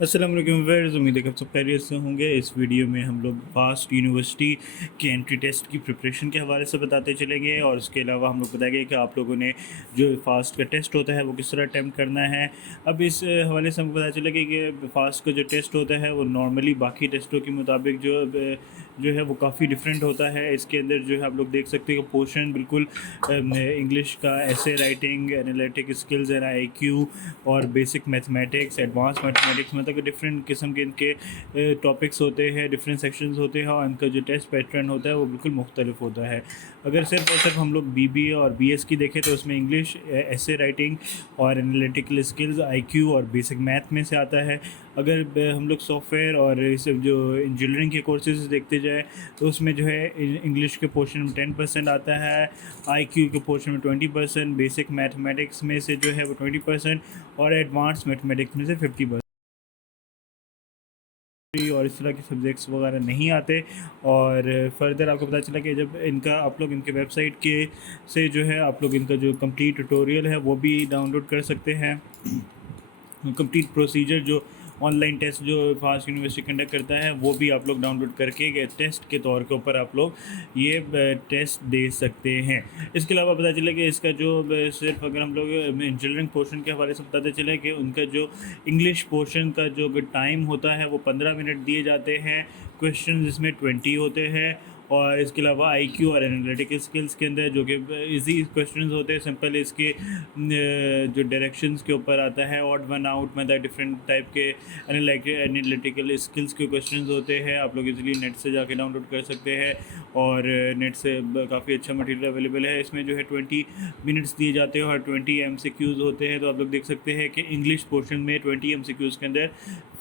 अस्सलाम वालेकुम व्यूअर्स, उम्मीद है कि आप सब खैरियत से होंगे। इस वीडियो में हम लोग फास्ट यूनिवर्सिटी के एंट्री टेस्ट की प्रिपरेशन के हवाले से बताते चलेंगे और उसके अलावा हम लोग बताएंगे कि आप लोगों ने जो फास्ट का टेस्ट होता है वो किस तरह अटैम्प्ट करना है। अब इस हवाले से हमको पता चलेगा कि फास्ट का जो टेस्ट होता है वो नॉर्मली बाकी टेस्टों के मुताबिक जो है वो काफ़ी डिफरेंट होता है। इसके अंदर जो है आप लोग देख सकते हैं कि पोर्शन बिल्कुल इंग्लिश का ऐसे writing, analytic skills and IQ और बेसिक मैथमेटिक्स, एडवांस मैथमेटिक्स, मतलब कि डिफरेंट किस्म के इनके टॉपिक्स होते हैं, डिफरेंट सेक्शंस होते हैं और इनका जो टेस्ट पैटर्न होता है वो बिल्कुल मुख्तलिफ होता है। अगर सिर्फ और सिर्फ हम लोग BBA और BS की देखें तो उसमें इंग्लिश, ऐसे राइटिंग और एनालिटिकल स्किल्स, IQ और बेसिक मैथ में से आता है। अगर हम लोग सॉफ्टवेयर और इस जो इंजीनियरिंग के कोर्सेज देखते जाए तो उसमें जो है इंग्लिश के पोर्शन में 10% आता है, IQ के पोर्शन में 20%, बेसिक मैथमेटिक्स में से जो है वो 20% और एडवांस मैथमेटिक्स में से 50%। और इस तरह के सब्जेक्ट्स वगैरह नहीं आते। और फर्दर आपको पता चला कि जब इनका आप लोग इनके वेबसाइट के से जो है आप लोग इनका जो कंप्लीट ट्यूटोरियल है वो भी डाउनलोड कर सकते हैं। कंप्लीट प्रोसीजर जो ऑनलाइन टेस्ट जो फास्ट यूनिवर्सिटी कंडक्ट करता है वो भी आप लोग डाउनलोड करके टेस्ट के तौर के ऊपर आप लोग ये टेस्ट दे सकते हैं। इसके अलावा पता चला कि इसका जो सिर्फ अगर हम लोग इंजीनियरिंग पोर्शन के हवाले से बताते चले कि उनका जो इंग्लिश पोर्शन का जो टाइम होता है वो 15 मिनट दिए जाते हैं। क्वेश्चन इसमें 20 होते हैं और इसके अलावा IQ और एनालिटिकल स्किल्स के अंदर जो कि इजी क्वेश्चंस होते हैं, सिंपल इसके जो डायरेक्शंस के ऊपर आता है, ऑड वन आउट, मतलब डिफरेंट टाइप के एनालिटिकल स्किल्स के क्वेश्चंस होते हैं। आप लोग इजीली नेट से जाके डाउनलोड कर सकते हैं और नेट से काफ़ी अच्छा मटेरियल अवेलेबल है। इसमें जो है 20 मिनट्स दिए जाते हैं और 20 MCQs होते हैं। तो आप लोग देख सकते हैं कि इंग्लिश पोर्शन में 20 MCQs के अंदर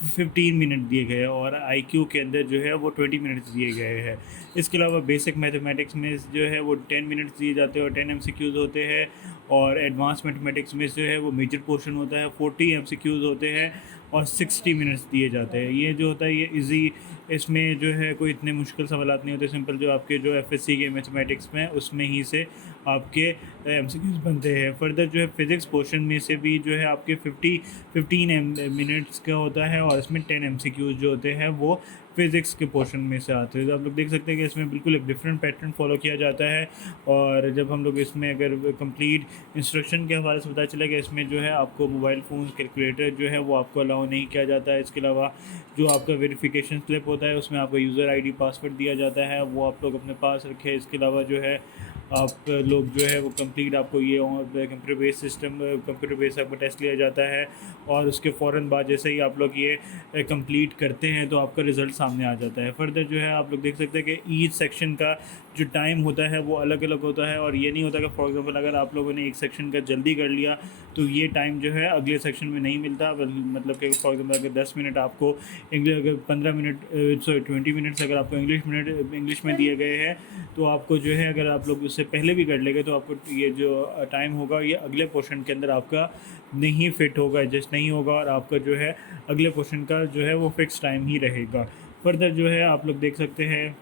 15 मिनट दिए गए हैं और IQ के अंदर जो है वो 20 मिनट्स दिए गए हैं। इसके अलावा बेसिक मैथमेटिक्स में जो है वो 10 मिनट्स दिए जाते हैं और 10 MCQs होते हैं। और एडवांस मैथमेटिक्स में जो है वो मेजर पोर्शन होता है, 40 MCQs होते हैं और 60 मिनट्स दिए जाते हैं। ये जो होता है ये इजी, इसमें जो है कोई इतने मुश्किल सवालात नहीं होते। सिंपल जो आपके जो FSC के मैथमेटिक्स में उसमें ही से आपके MCQs बनते हैं। फर्दर जो है फिज़िक्स पोर्शन में से भी जो है आपके 15 मिनट्स का होता है और इसमें 10 MCQs जो होते हैं वो फिज़िक्स के पोर्शन में से आते हैं। तो आप लोग देख सकते हैं कि इसमें बिल्कुल एक डिफरेंट पैटर्न फॉलो किया जाता है। और जब हम लोग इसमें अगर कंप्लीट इंस्ट्रक्शन के हवाले से पता चला कि इसमें जो है आपको मोबाइल फ़ोन, कैलकुलेटर जो है वो आपको अलाउ नहीं किया जाता है। इसके अलावा जो आपका वेरिफिकेशन स्लिप होता है उसमें आपको यूज़र ID पासवर्ड दिया जाता है, वो आप लोग अपने पास रखें। इसके अलावा जो है आप लोग जो है वो कंप्लीट आपको ये computer based system, computer based आपका टेस्ट लिया जाता है और उसके फ़ौरन बाद जैसे ही आप लोग ये कंप्लीट करते हैं तो आपका रिज़ल्ट सामने आ जाता है। फर्दर जो है आप लोग देख सकते हैं कि ईच सेक्शन का जो टाइम होता है वो अलग अलग होता है और ये नहीं होता कि फॉर एग्जांपल अगर आप लोगों ने एक सेक्शन का जल्दी कर लिया तो ये टाइम जो है अगले सेक्शन में नहीं मिलता। मतलब कि फॉर एग्जांपल अगर 10 मिनट आपको इंग्लिश, अगर 15 मिनट, सॉरी 20 मिनट्स अगर आपको इंग्लिश में दिए गए हैं तो आपको जो है अगर आप लोग उससे पहले भी कर लेंगे तो आपको ये जो टाइम होगा ये अगले पोर्शन के अंदर आपका नहीं फिट होगा, एडजस्ट नहीं होगा और आपका जो है अगले पोर्शन का जो है वो फिक्स टाइम ही रहेगा। फर्दर जो है आप लोग देख सकते हैं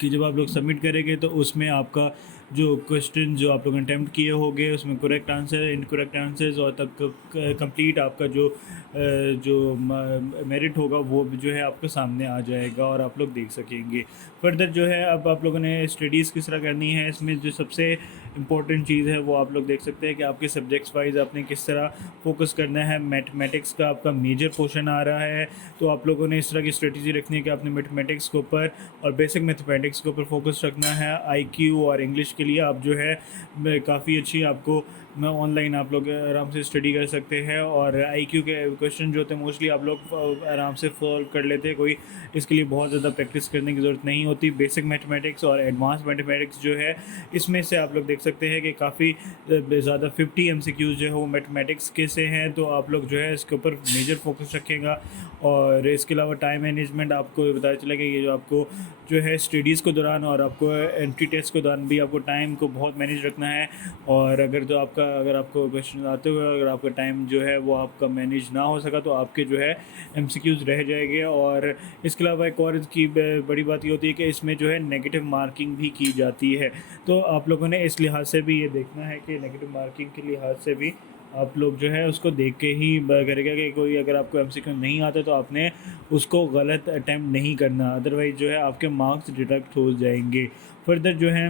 कि जब आप लोग सबमिट करेंगे तो उसमें आपका जो क्वेश्चन जो आप लोग अटैम्प्ट किए होंगे उसमें करेक्ट आंसर, इनकरेक्ट आंसर्स और तक कंप्लीट आपका जो मेरिट होगा वो जो है आपके सामने आ जाएगा और आप लोग देख सकेंगे। फर्दर जो है अब आप लोगों ने स्टडीज़ किस तरह करनी है, इसमें जो सबसे इंपॉर्टेंट चीज़ है वो आप लोग देख सकते हैं कि आपके सब्जेक्ट्स वाइज आपने किस तरह फोकस करना है। मैथमेटिक्स का आपका मेजर पोर्शन आ रहा है तो आप लोगों ने इस तरह की स्ट्रेटजी रखनी है कि आपने मैथमेटिक्स के ऊपर और बेसिक मैथमेटिक्स के ऊपर फोकस रखना है। IQ और इंग्लिश के लिए आप जो है काफ़ी अच्छी आपको ऑनलाइन आप लोग आराम से स्टडी कर सकते हैं और IQ के क्वेश्चन जो होते हैं मोस्टली आप लोग आराम से सॉल्व कर लेते हैं, कोई इसके लिए बहुत ज़्यादा प्रैक्टिस करने की ज़रूरत नहीं होती। बेसिक मैथमेटिक्स और एडवांस मैथमेटिक्स जो है इसमें से आप लोग देख सकते हैं कि काफ़ी ज़्यादा 50 MCQs जो है वो मैथमेटिक्स के से हैं, तो आप लोग जो है इसके ऊपर मेजर फोकस रखेगा। और इसके अलावा टाइम मैनेजमेंट आपको बताया चला कि ये जो आपको जो है स्टडीज़ के दौरान और आपको एंट्री टेस्ट के दौरान भी आपको टाइम को बहुत मैनेज रखना है। और अगर आपको क्वेश्चन आते हुए अगर आपका टाइम जो है वो आपका मैनेज ना हो सका तो आपके जो है MCQs रह जाएंगे। और इसके अलावा एक और इसकी बड़ी बात ये होती है कि इसमें जो है नेगेटिव मार्किंग भी की जाती है। तो आप लोगों ने इस लिहाज से भी ये देखना है कि नेगेटिव मार्किंग के लिहाज से भी आप लोग जो है उसको देख के ही करेगा कि कोई अगर आपको एमसीक्यू नहीं आता तो आपने उसको गलत अटैम्प्ट नहीं करना, अदरवाइज़ जो है आपके मार्क्स डिडक्ट हो जाएंगे। फर्दर जो है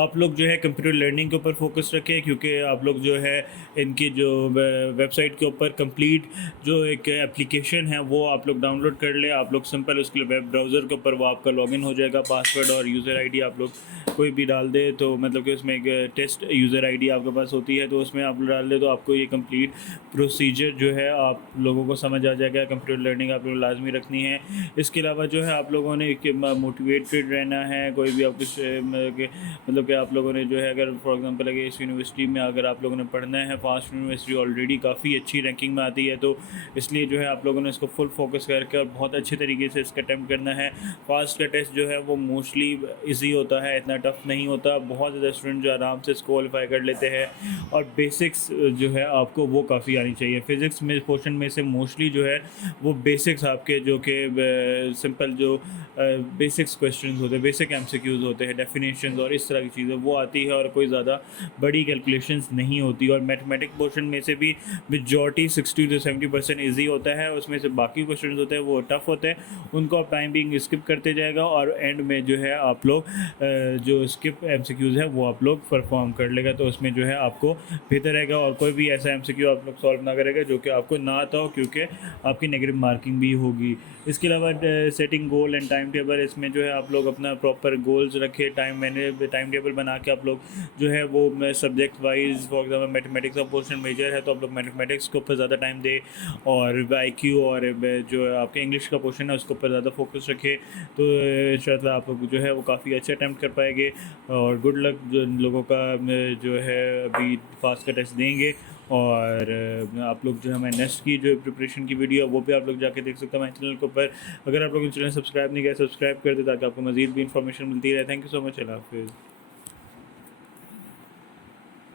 आप लोग जो है कंप्यूटर लर्निंग के ऊपर फोकस रखें, क्योंकि आप लोग जो है इनकी जो वेबसाइट के ऊपर कंप्लीट जो एक एप्लीकेशन है वो आप लोग डाउनलोड कर लें। आप लोग सिंपल उसके लिए वेब ब्राउज़र के ऊपर वो आपका लॉगिन हो जाएगा, पासवर्ड और यूज़र आईडी आप लोग कोई भी डाल दे तो मतलब कि उसमें एक टेस्ट यूज़र आईडी आपके पास होती है, तो उसमें आप डाल दे तो आपको ये कंप्लीट प्रोसीजर जो है आप लोगों को समझ आ जाएगा। कंप्यूटर लर्निंग आप लोग लाजमी रखनी है। इसके अलावा जो है आप लोगों ने मोटिवेटेड रहना है। कोई भी आप कुछ मतलब कि आप लोगों ने जो है अगर फॉर एग्जांपल अगर इस यूनिवर्सिटी में अगर आप लोगों ने पढ़ना है, फास्ट यूनिवर्सिटी ऑलरेडी काफ़ी अच्छी रैंकिंग में आती है, तो इसलिए जो है आप लोगों ने इसको फुल फोकस करके और बहुत अच्छे तरीके से इसका अटैम्प्ट करना है। फास्ट का टेस्ट जो है वो मोस्टली ईजी होता है, इतना टफ नहीं होता। बहुत ज़्यादा स्टूडेंट जो आराम से इसको क्वालिफाई कर लेते हैं, और बेसिक्स जो है आपको वो काफ़ी आनी चाहिए। फ़िज़िक्स में पोर्शन में से मोस्टली जो है वो बेसिक्स आपके जो कि सिंपल जो बेसिक्स क्वेश्चंस होते हैं, बेसिक एमसीक्यूज़ होते हैं, डेफिनेशंस और इस तरह की चीज़ें वो आती है, और कोई ज़्यादा बड़ी कैलकुलेशंस नहीं होती। और मैथमेटिक्स पोर्शन में से भी मेजॉरिटी 60 से 70% ईजी होता है, उसमें से बाकी क्वेश्चंस होते हैं वो टफ होते हैं, उनको आप टाइम बिंग स्किप करते जाएगा, और एंड में जो है आप लोग जो स्किप एमसीक्यूज़ है वो आप लोग परफॉर्म कर लेगा, तो उसमें जो है आपको बेहतर रहेगा। और कोई भी ऐसा एमसीक्यू आप लोग सॉल्व ना करेगा जो कि आपको ना आता हो, क्योंकि आपकी नेगेटिव मार्किंग भी होगी। इसके अलावा setting goal and time table, इसमें जो है आप लोग अपना प्रॉपर गोल्स रखें, टाइम टेबल बना के आप लोग जो है वो subject wise, for example mathematics का पोर्शन मेजर है तो आप लोग मैथमेटिक्स के ऊपर ज़्यादा टाइम दें, और आईक्यू और जो आपके इंग्लिश का पोर्शन है उसके ऊपर ज़्यादा फोकस रखें, तो इंशाल्लाह आप लोग जो है वो काफ़ी अच्छा अटैम्प्ट कर पाएंगे। और गुड लक जो लोगों का जो है अभी फास्ट का टेस्ट देंगे। और आप लोग जो है हमारे नेक्स्ट की जो प्रिपरेशन की वीडियो वो भी आप लोग जाके देख सकते हैं हमारे चैनल के ऊपर। अगर आप लोग चैनल सब्सक्राइब नहीं किया, सब्सक्राइब कर दे ताकि आपको मज़ीद भी इंफॉर्मेशन मिलती रहे। थैंक यू सो मच, अल्लाह हाफिज़।